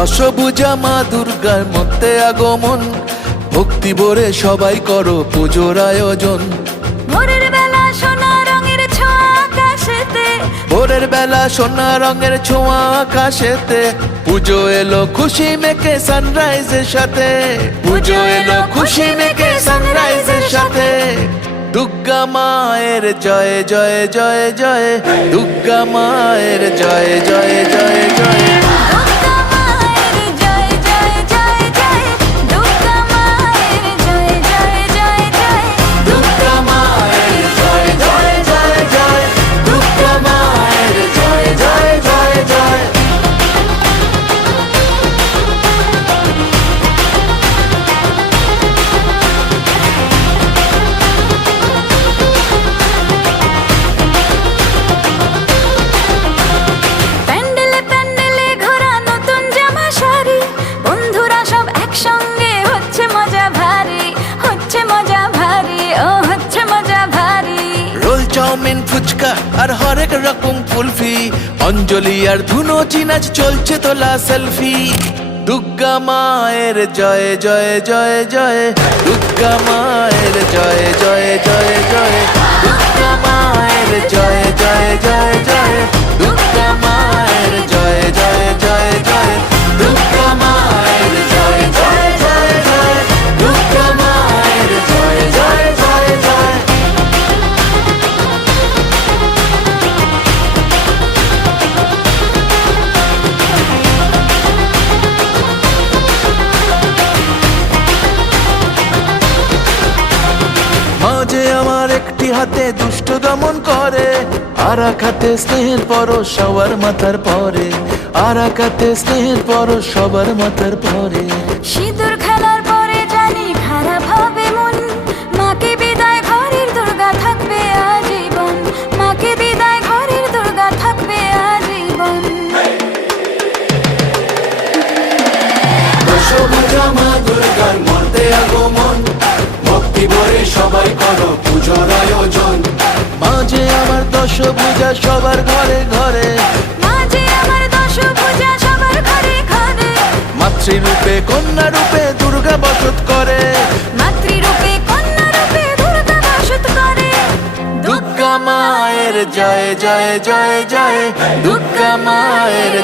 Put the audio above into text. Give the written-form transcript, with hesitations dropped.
দশভুজা মা দুর্গার মধ্যে আগমন, ভক্তি ভরে সবাই করো পুজোর আয়োজন। ভোরের বেলা সোনা রঙের ছোঁয়া আকাশেতে, ভোরের বেলা সোনা রঙের ছোঁয়া আকাশেতে, পুজো এলো খুশি মেখে সানরাইজের সাথে, পুজো এলো খুশি মেখে সানরাইজের সাথে। দুর্গা মায়ের জয় জয় জয় জয়, দুর্গা মায়ের জয় জয় জয় জয়। দুর্গা মায়ের জয় জয় জয় জয়, দুর্গা মায়ের জয় জয় জয় জয়, দুর্গা মায়ের জয় জয় জয় জয়, দুর্গা মায়ের জয় জয় জয় জয়। প্যান্ডেলে প্যান্ডেলে ঘোরা নতুন জামা শাড়ি, বন্ধুরা সব একসঙ্গে হচ্ছে মজা ভারী, হচ্ছে মজা ভারী, ও হচ্ছে মজা ভারী। রোল চাউমিন ফুচকা আর হরেক রকম কুলফি, অঞ্জলি আর ধুনো চিনাচ চলছে তোলা সেলফি। দুর্গা মায়ের জয় জয় জয় জয়, দুর্গা মায়ের জয় জয় জয় জয়, দুর্গা মায়ের জয় জয় জয় জয়, দুর্গা মায়ের জয় জয় জয় জয়, দুর্গা মায়ের জয় জয় জয় জয়, দুর্গা মায়ের জয় জয় জয় জয়। মাঝে আমার একটি হাতে দুষ্ট দমন করে, আর এক হাতে স্নেহের পরশ সবার মাথার পরে, আর এক হাতে স্নেহের পরশ সবার মাথার পরে। সিঁদুর খেলার পরে জানি খারাপ হবে মন, মাকে বিদায় ঘরের দুর্গা থাকবে আজীবন, মাকে বিদায় ঘরের দুর্গা থাকবে আজীবন। দশভুজা মা দুর্গার মধ্যে আগমন, ভক্তি ভরে সবাই করো পুজোর আয়োজন। মাঝে আমার দশভুজা সবার ঘরে ঘরে, মাঝে আমার দশভুজা সবার ঘরে ঘরে, মাতৃরূপে কন্যা রূপে দুর্গা বসত করে, মাতৃরূপে কন্যা রূপে দুর্গা বাসত করে। দুর্গা মায়ের জয় জয় জয় জয়, দুর্গা মায়ের